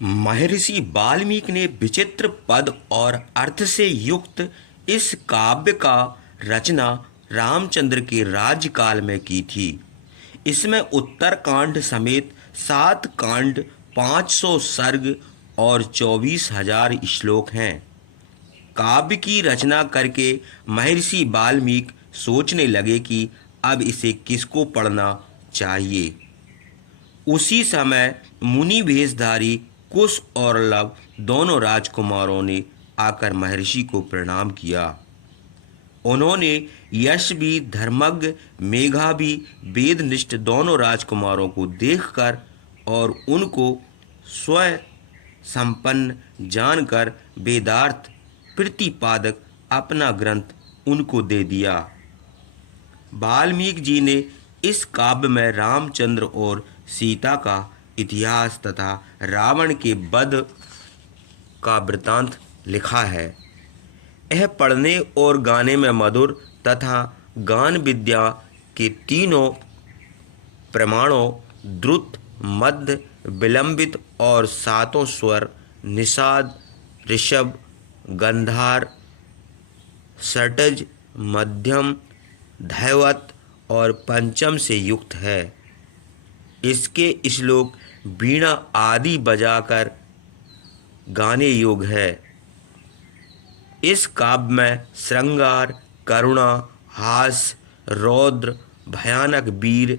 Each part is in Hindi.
महर्षि वाल्मीकि ने विचित्र पद और अर्थ से युक्त इस काव्य का रचना रामचंद्र के राज्यकाल में की थी। इसमें उत्तरकांड समेत 7 कांड, 500 सर्ग और 24,000 श्लोक हैं। काव्य की रचना करके महर्षि वाल्मीकि सोचने लगे कि अब इसे किसको पढ़ना चाहिए। उसी समय मुनि वेशधारी कुश और लव दोनों राजकुमारों ने आकर महर्षि को प्रणाम किया। उन्होंने यश भी, धर्मज्ञ, मेधावी, वेदनिष्ठ दोनों राजकुमारों को देखकर और उनको स्वयं संपन्न जानकर वेदार्थ प्रतिपादक अपना ग्रंथ उनको दे दिया। वाल्मीकि जी ने इस काव्य में रामचंद्र और सीता का इतिहास तथा रावण के वध का वृतांत लिखा है। यह पढ़ने और गाने में मधुर तथा गान विद्या के तीनों प्रमाणों द्रुत, मध्य, विलंबित और सातों स्वर निषाद, ऋषभ, गंधार, षटज, मध्यम, धैवत और पंचम से युक्त है। इसके श्लोक वीणा आदि बजाकर गाने योग है। इस काव्य में श्रृंगार, करुणा, हास, रौद्र, भयानक, वीर,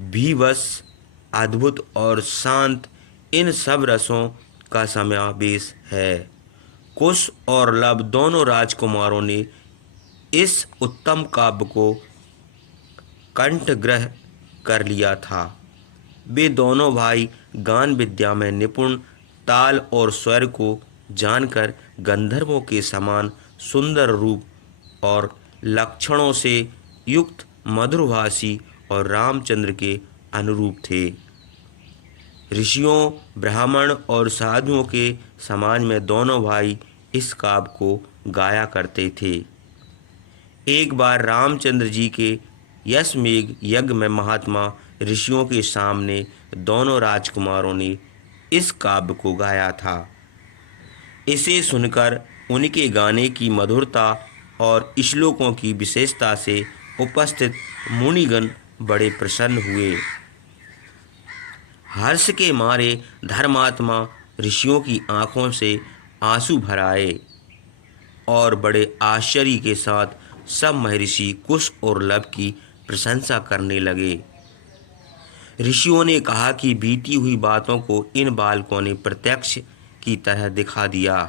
भीवश, अद्भुत और शांत इन सब रसों का समावेश है। कुश और लव दोनों राजकुमारों ने इस उत्तम काव्य को कंठग्रह कर लिया था। वे दोनों भाई गान विद्या में निपुण, ताल और स्वर को जानकर गंधर्वों के समान सुंदर रूप और लक्षणों से युक्त, मधुरभाषी और रामचंद्र के अनुरूप थे। ऋषियों, ब्राह्मण और साधुओं के समाज में दोनों भाई इस काव्य को गाया करते थे। एक बार रामचंद्र जी के यशमेघ यज्ञ में महात्मा ऋषियों के सामने दोनों राजकुमारों ने इस काव्य को गाया था। इसे सुनकर उनके गाने की मधुरता और श्लोकों की विशेषता से उपस्थित मुनिगण बड़े प्रसन्न हुए। हर्ष के मारे धर्मात्मा ऋषियों की आंखों से आंसू भर आए और बड़े आश्चर्य के साथ सब महर्षि कुश और लव की प्रशंसा करने लगे। ऋषियों ने कहा कि बीती हुई बातों को इन बालकों ने प्रत्यक्ष की तरह दिखा दिया।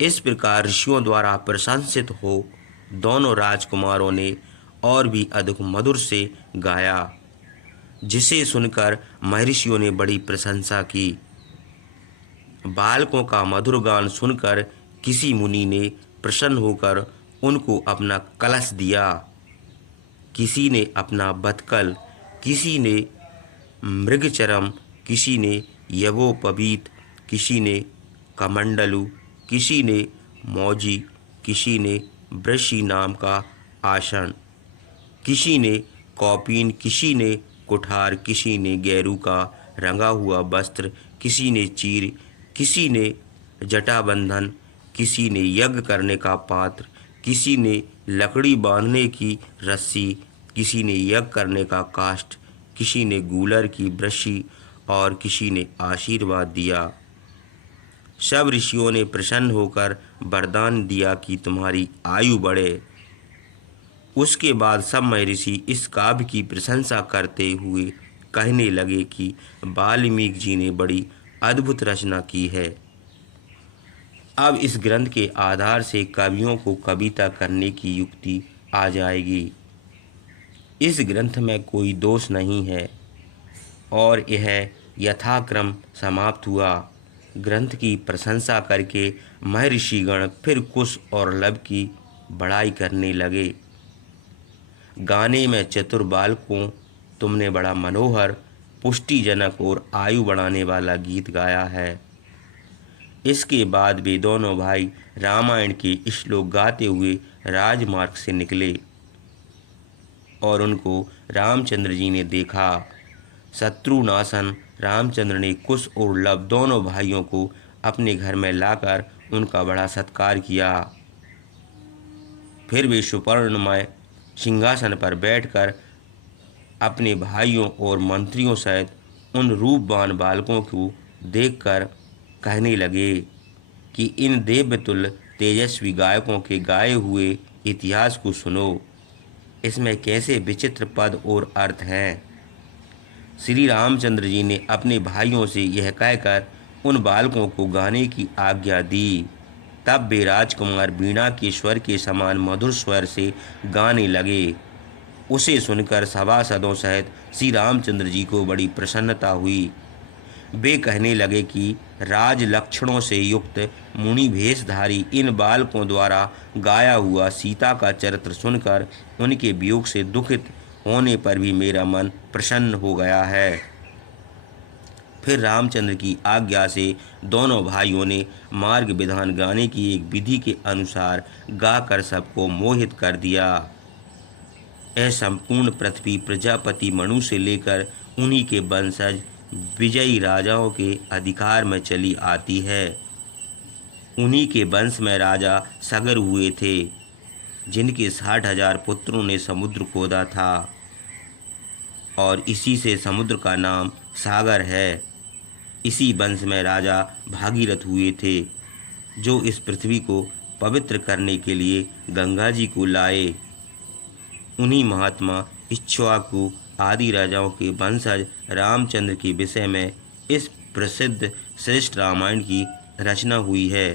इस प्रकार ऋषियों द्वारा प्रशंसित हो दोनों राजकुमारों ने और भी अधिक मधुर से गाया, जिसे सुनकर महर्षियों ने बड़ी प्रशंसा की। बालकों का मधुर गान सुनकर किसी मुनि ने प्रसन्न होकर उनको अपना कलश दिया। किसी ने अपना बतकल, किसी ने मृगचरम, किसी ने यवोपवीत, किसी ने कमंडलु, किसी ने मौजी, किसी ने वृषि नाम का आसन, किसी ने कौपीन, किसी ने कुठार, किसी ने गेरू का रंगा हुआ वस्त्र, किसी ने चीर, किसी ने जटाबंधन, किसी ने यज्ञ करने का पात्र, किसी ने लकड़ी बांधने की रस्सी, किसी ने यज्ञ करने का काष्ठ, किसी ने गूलर की वृषि और किसी ने आशीर्वाद दिया। सब ऋषियों ने प्रसन्न होकर वरदान दिया कि तुम्हारी आयु बढ़े। उसके बाद सब महर्षि इस काव्य की प्रशंसा करते हुए कहने लगे कि वाल्मीकि जी ने बड़ी अद्भुत रचना की है। अब इस ग्रंथ के आधार से कवियों को कविता करने की युक्ति आ जाएगी। इस ग्रंथ में कोई दोष नहीं है और यह यथाक्रम समाप्त हुआ। ग्रंथ की प्रशंसा करके महर्षिगण फिर कुश और लव की बड़ाई करने लगे। गाने में चतुर बालकों, तुमने बड़ा मनोहर, पुष्टिजनक और आयु बढ़ाने वाला गीत गाया है। इसके बाद वे दोनों भाई रामायण के श्लोक गाते हुए राजमार्ग से निकले और उनको रामचंद्र जी ने देखा। शत्रुनाशन रामचंद्र ने कुश और लव दोनों भाइयों को अपने घर में लाकर उनका बड़ा सत्कार किया। फिर वे सुवर्णमय सिंहासन पर बैठकर अपने भाइयों और मंत्रियों सहित उन रूपवान बालकों को देखकर कहने लगे कि इन देवतुल्य तेजस्वी गायकों के गाए हुए इतिहास को सुनो। इसमें कैसे विचित्र पद और अर्थ हैं। श्री रामचंद्र जी ने अपने भाइयों से यह कहकर उन बालकों को गाने की आज्ञा दी। तब वे राजकुमार वीणा के स्वर के समान मधुर स्वर से गाने लगे। उसे सुनकर सभासदों सहित श्री रामचंद्र जी को बड़ी प्रसन्नता हुई। वे कहने लगे कि राज लक्षणों से युक्त मुनि भेषधारी इन बालकों द्वारा गाया हुआ सीता का चरित्र सुनकर उनके वियोग से दुखित होने पर भी मेरा मन प्रसन्न हो गया है। फिर रामचंद्र की आज्ञा से दोनों भाइयों ने मार्ग विधान गाने की एक विधि के अनुसार गाकर सबको मोहित कर दिया। यह संपूर्ण पृथ्वी प्रजापति मनु से लेकर उन्हीं के वंशज विजयी राजाओं के अधिकार में चली आती है। उन्हीं के वंश में राजा सगर हुए थे, जिनके 60,000 पुत्रों ने समुद्र खोदा था और इसी से समुद्र का नाम सागर है। इसी वंश में राजा भागीरथ हुए थे, जो इस पृथ्वी को पवित्र करने के लिए गंगा जी को लाए। उन्हीं महात्मा इक्ष्वाकु आदि राजाओं के वंशज रामचंद्र के विषय में इस प्रसिद्ध श्रेष्ठ रामायण की रचना हुई है।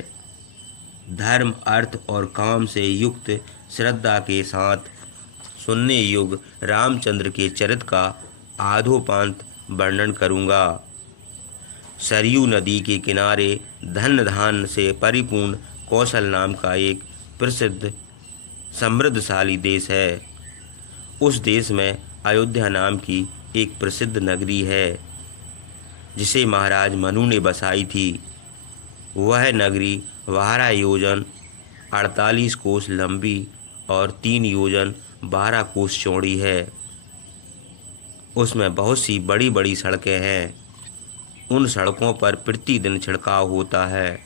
धर्म, अर्थ और काम से युक्त श्रद्धा के साथ सुनने योग्य रामचंद्र के चरित्र का आधोपांत वर्णन करूँगा। सरयू नदी के किनारे धन धान से परिपूर्ण कौशल नाम का एक प्रसिद्ध समृद्धशाली देश है। उस देश में अयोध्या नाम की एक प्रसिद्ध नगरी है, जिसे महाराज मनु ने बसाई थी। वह नगरी 12 योजन 48 कोस लंबी और 3 योजन 12 कोस चौड़ी है। उसमें बहुत सी बड़ी बड़ी सड़कें हैं। उन सड़कों पर प्रतिदिन छिड़काव होता है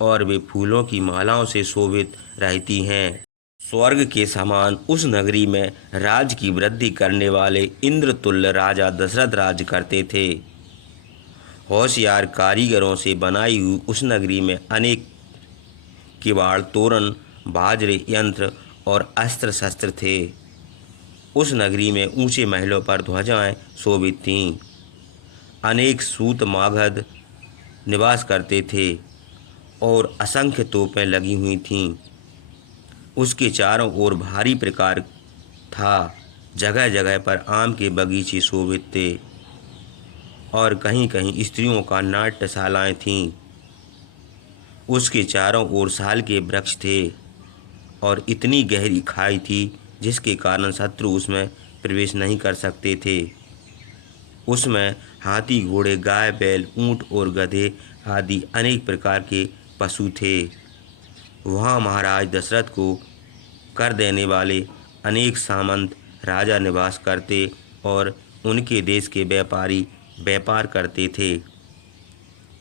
और वे फूलों की मालाओं से शोभित रहती हैं। स्वर्ग के समान उस नगरी में राज की वृद्धि करने वाले इंद्रतुल्य राजा दशरथ राज करते थे। होशियार कारीगरों से बनाई हुई उस नगरी में अनेक किवाड़, तोरण, बाजरे, यंत्र और अस्त्र शस्त्र थे। उस नगरी में ऊंचे महलों पर ध्वजाएं शोभित थीं। अनेक सूत मागध निवास करते थे और असंख्य तोपें लगी हुई थीं। उसके चारों ओर भारी प्रकार था। जगह जगह पर आम के बगीचे शोभित थे और कहीं कहीं स्त्रियों का नाट्यशालाएं थीं। उसके चारों ओर साल के वृक्ष थे और इतनी गहरी खाई थी जिसके कारण शत्रु उसमें प्रवेश नहीं कर सकते थे। उसमें हाथी, घोड़े, गाय, बैल, ऊंट और गधे आदि अनेक प्रकार के पशु थे। वहाँ महाराज दशरथ को कर देने वाले अनेक सामंत राजा निवास करते और उनके देश के व्यापारी व्यापार करते थे।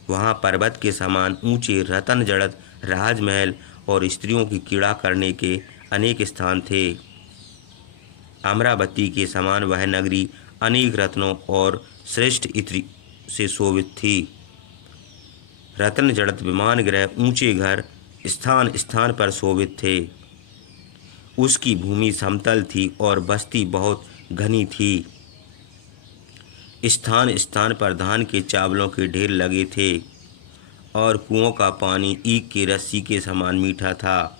वहाँ पर्वत के समान ऊंचे रत्न जड़त राजमहल और स्त्रियों की क्रीड़ा करने के अनेक स्थान थे। अमरावती के समान वह नगरी अनेक रत्नों और श्रेष्ठ इत्र से शोभित थी। रत्न जड़त विमान गृह, ऊंचे घर स्थान स्थान पर शोभित थे। उसकी भूमि समतल थी और बस्ती बहुत घनी थी। स्थान स्थान पर धान के चावलों के ढेर लगे थे और कुओं का पानी ईख की रस्सी के समान मीठा था।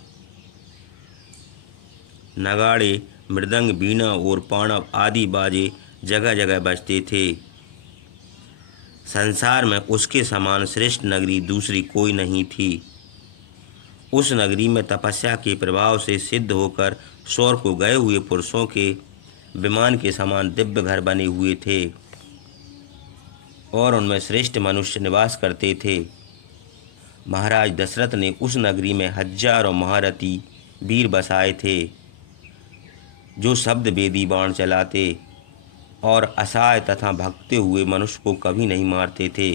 नगाड़े, मृदंग, बीना और पाणव आदि बाजे जगह जगह बजते थे। संसार में उसके समान श्रेष्ठ नगरी दूसरी कोई नहीं थी। उस नगरी में तपस्या के प्रभाव से सिद्ध होकर स्वर्ग को गए हुए पुरुषों के विमान के समान दिव्य घर बने हुए थे और उनमें श्रेष्ठ मनुष्य निवास करते थे। महाराज दशरथ ने उस नगरी में हजारों महारथी वीर बसाए थे, जो शब्द वेदी बाण चलाते और असहाय तथा भगते हुए मनुष्य को कभी नहीं मारते थे।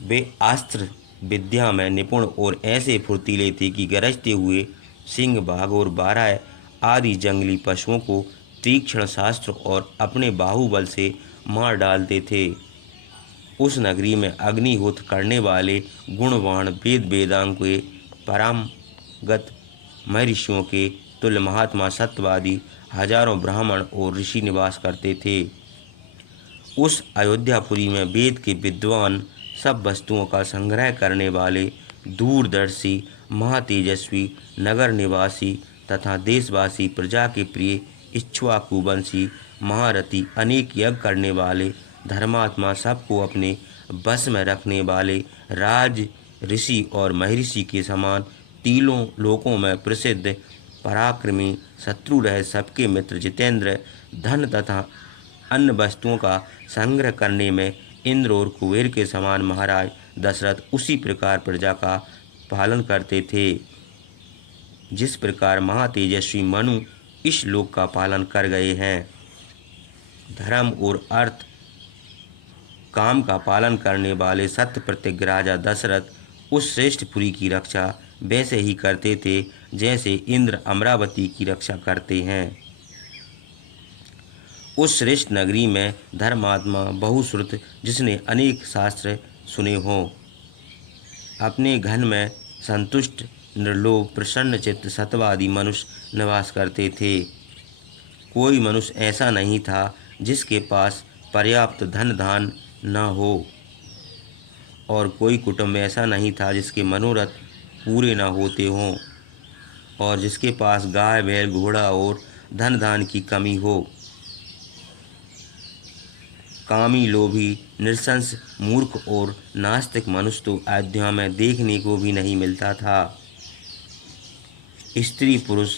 वे अस्त्र विद्या में निपुण और ऐसे फुर्तीले थे कि गरजते हुए सिंह, बाघ और बारह आदि जंगली पशुओं को तीक्ष्ण शास्त्र और अपने बाहुबल से मार डालते थे। उस नगरी में अग्निहोत्र करने वाले गुणवान वेद वेदांग के परमगत महर्षियों के तुल्य महात्मा सत्यवादी हजारों ब्राह्मण और ऋषि निवास करते थे। उस अयोध्यापुरी में वेद के विद्वान, सब वस्तुओं का संग्रह करने वाले, दूरदर्शी, महातेजस्वी, नगर निवासी तथा देशवासी, प्रजा के प्रिय, इक्ष्वाकुवंशी, महारथी, अनेक यज्ञ करने वाले, धर्मात्मा, सबको अपने बस में रखने वाले, राज ऋषि और महर्षि के समान, तीनों लोकों में प्रसिद्ध, पराक्रमी, शत्रु रहे सबके मित्र, जितेंद्र, धन तथा अन्य वस्तुओं का संग्रह करने में इंद्र और कुबेर के समान महाराज दशरथ उसी प्रकार प्रजा का पालन करते थे जिस प्रकार महातेजस्वी मनु इस लोक का पालन कर गए हैं। धर्म और अर्थ काम का पालन करने वाले सत्य प्रतिज्ञ राजा दशरथ उस श्रेष्ठ पुरी की रक्षा वैसे ही करते थे जैसे इंद्र अमरावती की रक्षा करते हैं। उस श्रेष्ठ नगरी में धर्मात्मा बहुश्रुत, जिसने अनेक शास्त्र सुने हों, अपने घन में संतुष्ट, निर्लोभ, प्रसन्न चित्त, सत्यवादी मनुष्य निवास करते थे। कोई मनुष्य ऐसा नहीं था जिसके पास पर्याप्त धन धान न हो, और कोई कुटुंब ऐसा नहीं था जिसके मनोरथ पूरे न होते हों, और जिसके पास गाय, बैल, घोड़ा और धन धान की कमी हो। कामी, लोभी, नृशंस, मूर्ख और नास्तिक मनुष्य तो अयोध्या में देखने को भी नहीं मिलता था। स्त्री पुरुष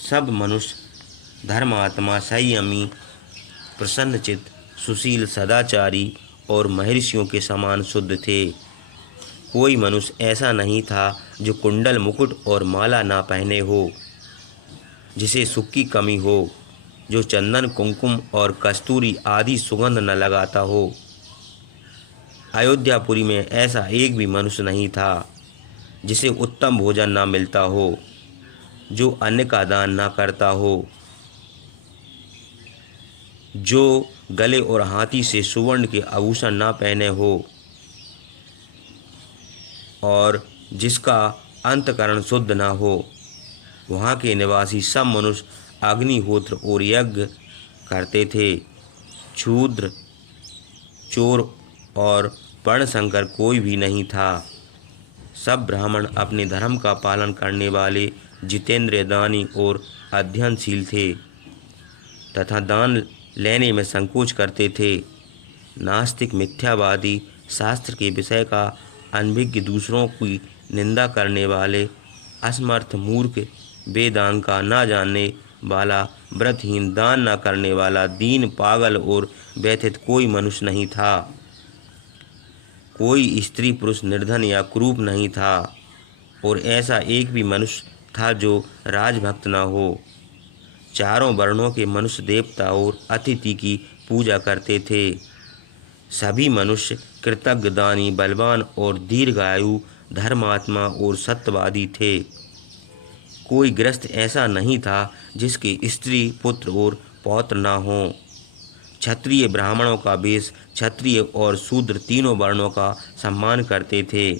सब मनुष्य धर्मात्मा, संयमी, प्रसन्नचित्त, सुशील, सदाचारी और महर्षियों के समान शुद्ध थे। कोई मनुष्य ऐसा नहीं था जो कुंडल, मुकुट और माला ना पहने हो, जिसे सुख की कमी हो, जो चंदन, कुंकुम और कस्तूरी आदि सुगंध न लगाता हो। अयोध्यापुरी में ऐसा एक भी मनुष्य नहीं था जिसे उत्तम भोजन ना मिलता हो, जो अन्न का दान ना करता हो, जो गले और हाथी से सुवर्ण के आभूषण ना पहने हो, और जिसका अंतकरण शुद्ध ना हो। वहाँ के निवासी सब मनुष्य अग्निहोत्र और यज्ञ करते थे। क्षुद्र, चोर और वर्णशंकर कोई भी नहीं था। सब ब्राह्मण अपने धर्म का पालन करने वाले, जितेंद्रिय, दानी और अध्ययनशील थे तथा दान लेने में संकोच करते थे। नास्तिक, मिथ्यावादी, शास्त्र के विषय का अनभिज्ञ, दूसरों की निंदा करने वाले, असमर्थ, मूर्ख, वेदांग का ना जानने वाला, व्रतहीन, दान न करने वाला, दीन, पागल और व्यथित कोई मनुष्य नहीं था। कोई स्त्री, पुरुष, निर्धन या कुरूप नहीं था, और ऐसा एक भी मनुष्य था जो राजभक्त न हो। चारों वर्णों के मनुष्य देवता और अतिथि की पूजा करते थे। सभी मनुष्य कृतज्ञ, दानी, बलवान और दीर्घायु, धर्मात्मा और सत्यवादी थे। कोई गृहस्थ ऐसा नहीं था जिसके स्त्री, पुत्र और पौत्र न हों। क्षत्रिय ब्राह्मणों का वेश, क्षत्रिय और शूद्र तीनों वर्णों का सम्मान करते थे।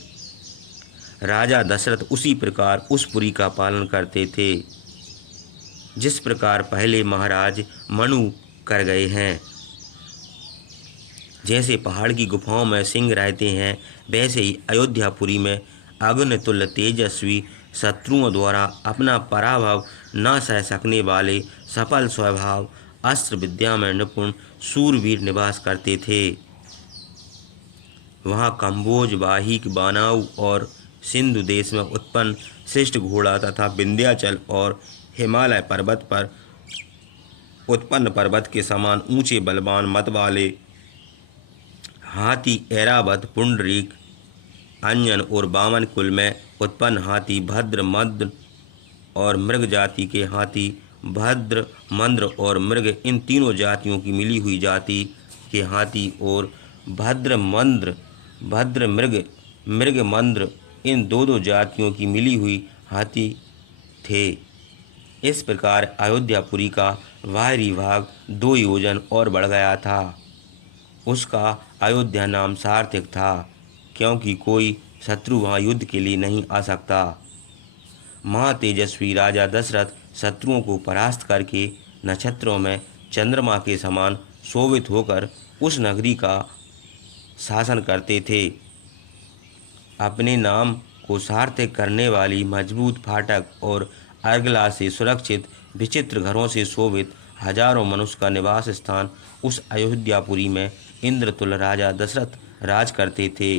राजा दशरथ उसी प्रकार उस पुरी का पालन करते थे जिस प्रकार पहले महाराज मनु कर गए हैं। जैसे पहाड़ की गुफाओं में सिंह रहते हैं, वैसे ही अयोध्यापुरी में अग्नितुल्य तेजस्वी, शत्रुओं द्वारा अपना पराभव न सह सकने वाले, सफल स्वभाव, अस्त्र विद्या में निपुण शूरवीर निवास करते थे। वहाँ कंबोज, वाहिक, बानाऊ और सिंधु देश में उत्पन्न श्रेष्ठ घोड़ा तथा विंध्याचल और हिमालय पर्वत पर उत्पन्न पर्वत के समान ऊंचे, बलवान मत वाले हाथी, ऐरावत, पुंडरीक, अंजन और वामन कुल में उत्पन्न हाथी, भद्र, मद और मृग जाति के हाथी भद्र, मंद्र और मृग इन तीनों जातियों की मिली हुई जाति के हाथी और भद्र मृग मृग मंद्र इन दो जातियों की मिली हुई हाथी थे। इस प्रकार अयोध्यापुरी का बाहरी भाग 2 योजन और बढ़ गया था। उसका अयोध्या नाम सार्थक था, क्योंकि कोई शत्रु वहाँ युद्ध के लिए नहीं आ सकता। महातेजस्वी राजा दशरथ शत्रुओं को परास्त करके नक्षत्रों में चंद्रमा के समान शोभित होकर उस नगरी का शासन करते थे। अपने नाम को सार्थक करने वाली मजबूत फाटक और अर्गला से सुरक्षित विचित्र घरों से शोभित हजारों मनुष्य का निवास स्थान उस अयोध्यापुरी में इंद्रतुल्य राजा दशरथ राज करते थे।